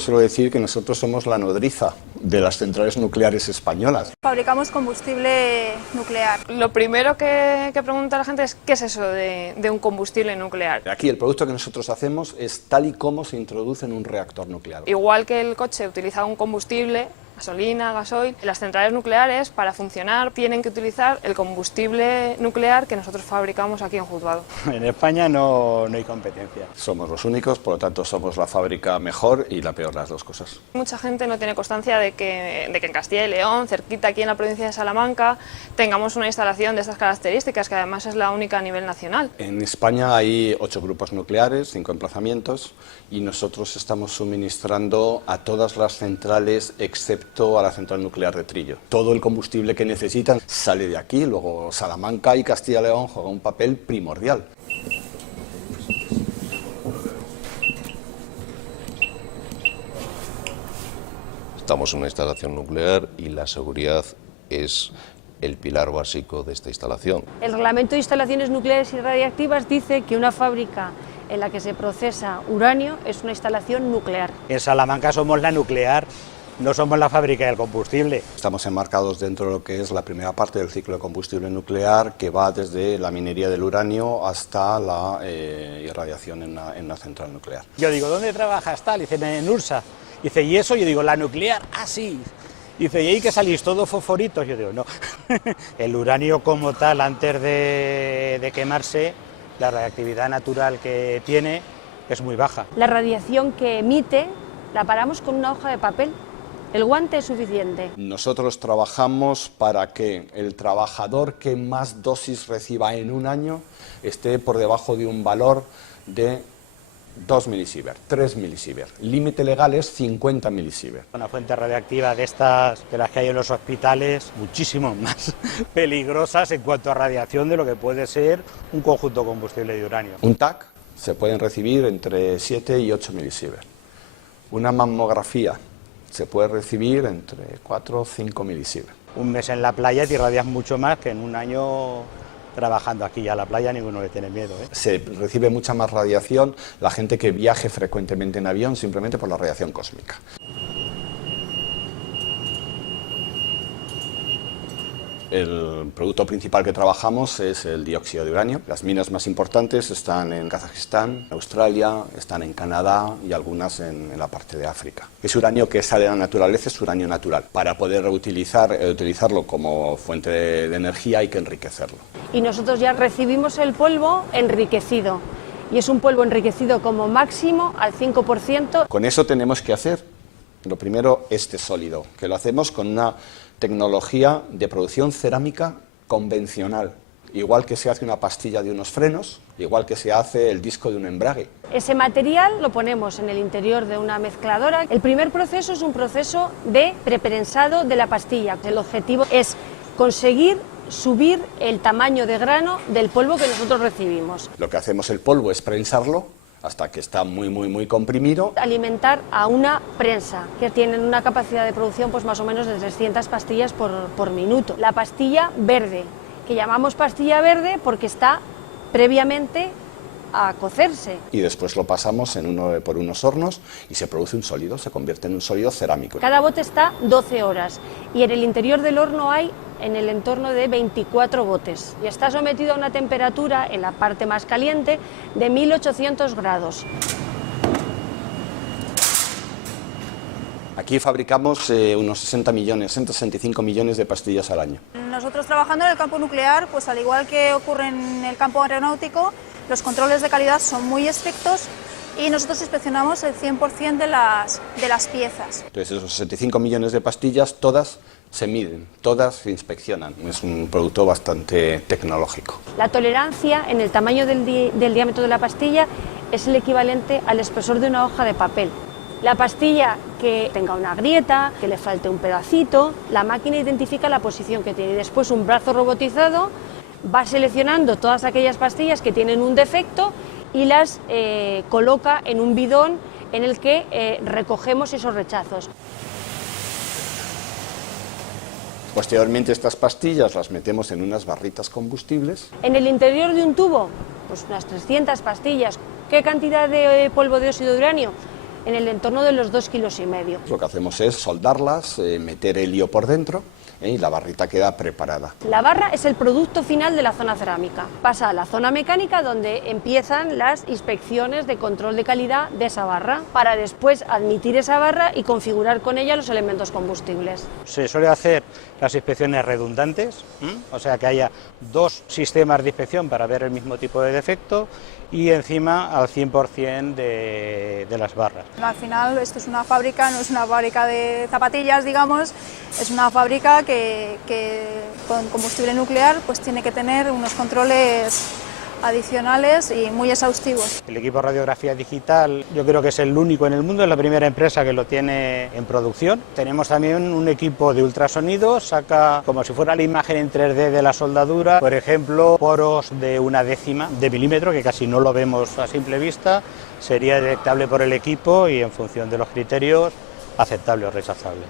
yo suelo decir que nosotros somos la nodriza de las centrales nucleares españolas. Fabricamos combustible nuclear. Lo primero que pregunta la gente es ¿qué es eso de un combustible nuclear? Aquí el producto que nosotros hacemos es tal y como se introduce en un reactor nuclear. Igual que el coche utiliza un combustible, gasolina, gasoil, las centrales nucleares para funcionar tienen que utilizar el combustible nuclear que nosotros fabricamos aquí en Juzgado. En España no hay competencia. Somos los únicos, por lo tanto somos la fábrica mejor y la peor, las dos cosas. Mucha gente no tiene constancia de que en Castilla y León, cerquita aquí en la provincia de Salamanca, tengamos una instalación de estas características, que además es la única a nivel nacional. En España hay 8 grupos nucleares, 5 emplazamientos, y nosotros estamos suministrando a todas las centrales excepto a la central nuclear de Trillo. Todo el combustible que necesitan sale de aquí, luego Salamanca y Castilla y León juegan un papel primordial. Estamos en una instalación nuclear y la seguridad es el pilar básico de esta instalación. El Reglamento de Instalaciones Nucleares y Radiactivas dice que una fábrica en la que se procesa uranio es una instalación nuclear. En Salamanca somos la nuclear, no somos la fábrica del combustible. Estamos enmarcados dentro de lo que es la primera parte del ciclo de combustible nuclear, que va desde la minería del uranio hasta la irradiación en la central nuclear. Yo digo, ¿dónde trabajas tal? Dice, en Ursa. Dice, ¿y eso? Yo digo, la nuclear, ah, sí. Dice, ¿y ahí que salís todos fosforitos? Yo digo, no. El uranio como tal, antes de quemarse, la radiactividad natural que tiene es muy baja. La radiación que emite la paramos con una hoja de papel. El guante es suficiente. Nosotros trabajamos para que el trabajador que más dosis reciba en un año esté por debajo de un valor de 2 milisievert, 3 milisievert. Límite legal es 50 milisievert. Una fuente radiactiva de estas, de las que hay en los hospitales, muchísimo más peligrosas en cuanto a radiación de lo que puede ser un conjunto combustible de uranio. Un TAC se pueden recibir entre 7 y 8 milisievert. Una mamografía se puede recibir entre 4 o 5 milisievert. Un mes en la playa te irradias mucho más que en un año trabajando aquí. A la playa ninguno le tiene miedo, ¿eh? Se recibe mucha más radiación la gente que viaje frecuentemente en avión simplemente por la radiación cósmica. El producto principal que trabajamos es el dióxido de uranio. Las minas más importantes están en Kazajistán, Australia, están en Canadá y algunas en la parte de África. Es uranio que sale de la naturaleza, es uranio natural. Para poder utilizarlo como fuente de energía hay que enriquecerlo. Y nosotros ya recibimos el polvo enriquecido. Y es un polvo enriquecido como máximo al 5%. Con eso tenemos que hacer, lo primero, este sólido, que lo hacemos con una tecnología de producción cerámica convencional, igual que se hace una pastilla de unos frenos, igual que se hace el disco de un embrague. Ese material lo ponemos en el interior de una mezcladora. El primer proceso es un proceso de preprensado de la pastilla. El objetivo es conseguir subir el tamaño de grano del polvo que nosotros recibimos. Lo que hacemos el polvo es prensarlo hasta que está muy comprimido. Alimentar a una prensa que tienen una capacidad de producción pues más o menos de 300 pastillas por minuto. La pastilla verde, que llamamos pastilla verde porque está previamente a cocerse. Y después lo pasamos por unos hornos y se produce un sólido, se convierte en un sólido cerámico. Cada bote está 12 horas y en el interior del horno hay en el entorno de 24 botes y está sometido a una temperatura en la parte más caliente de 1800 grados. Aquí fabricamos unos 65 millones de pastillas al año. Nosotros trabajando en el campo nuclear, pues al igual que ocurre en el campo aeronáutico, los controles de calidad son muy estrictos y nosotros inspeccionamos el 100% de las piezas. Entonces esos 65 millones de pastillas, todas se miden, todas se inspeccionan. Es un producto bastante tecnológico. La tolerancia en el tamaño del diámetro de la pastilla es el equivalente al espesor de una hoja de papel. La pastilla que tenga una grieta, que le falte un pedacito, la máquina identifica la posición que tiene y después un brazo robotizado va seleccionando todas aquellas pastillas que tienen un defecto y las coloca en un bidón en el que recogemos esos rechazos. Posteriormente estas pastillas las metemos en unas barritas combustibles. En el interior de un tubo, pues unas 300 pastillas. ¿Qué cantidad de polvo de óxido de uranio? en el entorno de los 2,5 kilos. Lo que hacemos es soldarlas, meter helio por dentro y la barrita queda preparada. La barra es el producto final de la zona cerámica. Pasa a la zona mecánica donde empiezan las inspecciones de control de calidad de esa barra para después admitir esa barra y configurar con ella los elementos combustibles. Se suele hacer las inspecciones redundantes, o sea que haya dos sistemas de inspección para ver el mismo tipo de defecto y encima al 100% de las barras. Al final esto es una fábrica, no es una fábrica de zapatillas, digamos, es una fábrica que con combustible nuclear pues tiene que tener unos controles adicionales y muy exhaustivos. El equipo de radiografía digital yo creo que es el único en el mundo, es la primera empresa que lo tiene en producción. Tenemos también un equipo de ultrasonido, saca como si fuera la imagen en 3D de la soldadura, por ejemplo, poros de 1/10 de milímetro, que casi no lo vemos a simple vista, sería detectable por el equipo y en función de los criterios aceptable o rechazable.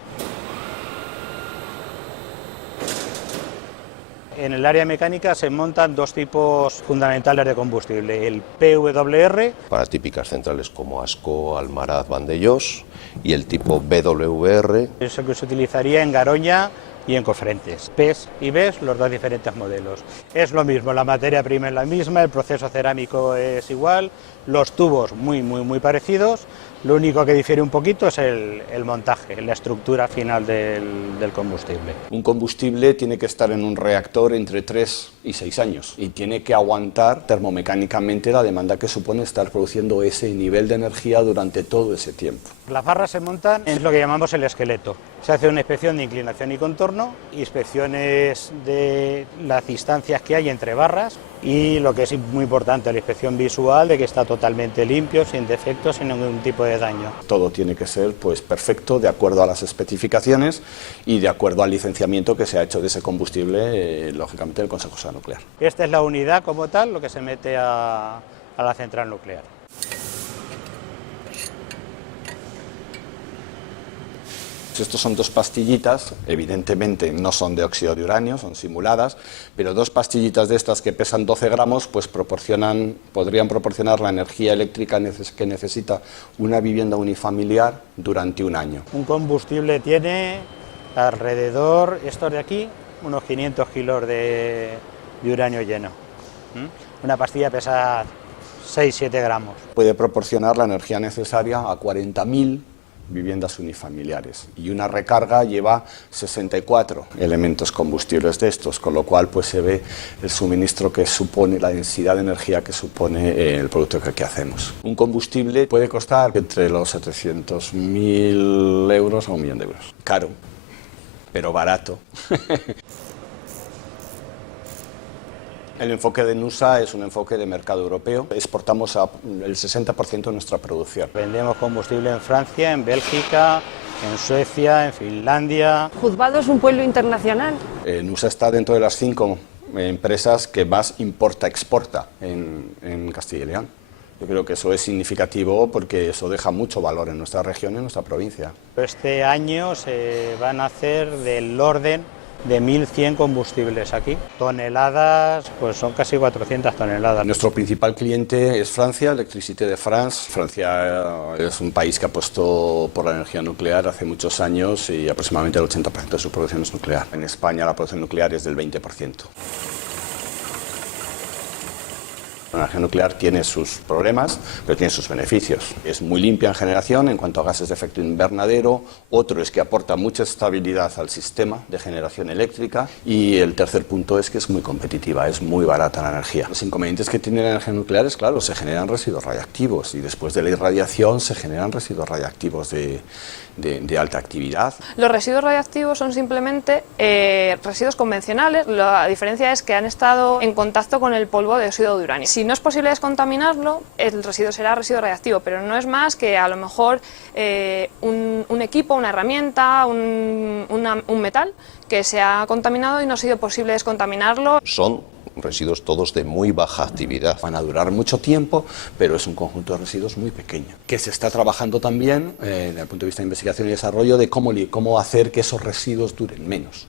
En el área mecánica se montan dos tipos fundamentales de combustible, el PWR, para típicas centrales como Ascó, Almaraz, Vandellós, y el tipo BWR. Eso que se utilizaría en Garoña y en Cofrentes. PES y BES, los dos diferentes modelos. Es lo mismo, la materia prima es la misma, el proceso cerámico es igual, los tubos muy parecidos, lo único que difiere un poquito es el montaje, la estructura final del combustible. Un combustible tiene que estar en un reactor entre 3 y 6 años y tiene que aguantar termomecánicamente la demanda que supone estar produciendo ese nivel de energía durante todo ese tiempo. Las barras se montan en lo que llamamos el esqueleto. Se hace una inspección de inclinación y contorno, inspecciones de las distancias que hay entre barras y lo que es muy importante, la inspección visual de que está totalmente limpio, sin defectos, sin ningún tipo de daño. Todo tiene que ser pues perfecto, de acuerdo a las especificaciones y de acuerdo al licenciamiento que se ha hecho de ese combustible, lógicamente, el Consejo de Seguridad Nuclear. Esta es la unidad como tal, lo que se mete a la central nuclear. Estos son dos pastillitas, evidentemente no son de óxido de uranio, son simuladas, pero dos pastillitas de estas que pesan 12 gramos pues podrían proporcionar la energía eléctrica que necesita una vivienda unifamiliar durante un año. Un combustible tiene alrededor, estos de aquí, unos 500 kilos de uranio lleno. Una pastilla pesa 6-7 gramos. Puede proporcionar la energía necesaria a 40.000 viviendas unifamiliares y una recarga lleva 64 elementos combustibles de estos, con lo cual pues se ve el suministro que supone, la densidad de energía que supone el producto que aquí hacemos. Un combustible puede costar entre los 700.000 euros a 1 millón de euros. Caro, pero barato. El enfoque de Nusa es un enfoque de mercado europeo. Exportamos el 60% de nuestra producción. Vendemos combustible en Francia, en Bélgica, en Suecia, en Finlandia. Juzgado es un pueblo internacional. Nusa está dentro de las 5 empresas que más importa-exporta en Castilla y León. Yo creo que eso es significativo porque eso deja mucho valor en nuestra región y en nuestra provincia. Este año se van a hacer del orden de 1.100 combustibles aquí. Toneladas, pues son casi 400 toneladas. Nuestro principal cliente es Francia, Electricité de France. Francia es un país que apostó por la energía nuclear hace muchos años y aproximadamente el 80% de su producción es nuclear. En España la producción nuclear es del 20%. La energía nuclear tiene sus problemas, pero tiene sus beneficios. Es muy limpia en generación en cuanto a gases de efecto invernadero, otro es que aporta mucha estabilidad al sistema de generación eléctrica y el tercer punto es que es muy competitiva, es muy barata la energía. Los inconvenientes que tiene la energía nuclear es, claro, se generan residuos radiactivos y después de la irradiación se generan residuos radiactivos de alta actividad. Los residuos radiactivos son simplemente residuos convencionales, la diferencia es que han estado en contacto con el polvo de óxido de uranio. Si no es posible descontaminarlo, el residuo será residuo radiactivo, pero no es más que a lo mejor un equipo, una herramienta, un metal que se ha contaminado y no ha sido posible descontaminarlo. Son residuos todos de muy baja actividad. Van a durar mucho tiempo, pero es un conjunto de residuos muy pequeño, que se está trabajando también desde el punto de vista de investigación y desarrollo de cómo hacer que esos residuos duren menos.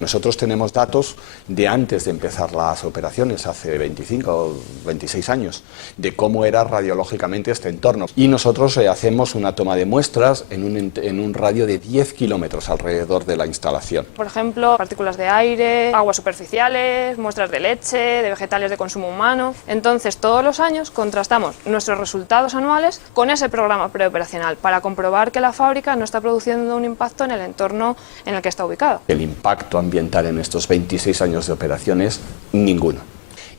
Nosotros tenemos datos de antes de empezar las operaciones, hace 25 o 26 años, de cómo era radiológicamente este entorno. Y nosotros hacemos una toma de muestras en un radio de 10 kilómetros alrededor de la instalación. Por ejemplo, partículas de aire, aguas superficiales, muestras de leche, de vegetales de consumo humano. Entonces, todos los años contrastamos nuestros resultados anuales con ese programa preoperacional para comprobar que la fábrica no está produciendo un impacto en el entorno en el que está ubicado. El impacto ambiental en estos 26 años de operaciones, ninguno.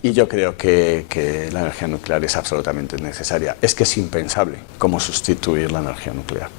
Y yo creo que la energía nuclear es absolutamente necesaria. Es que es impensable cómo sustituir la energía nuclear.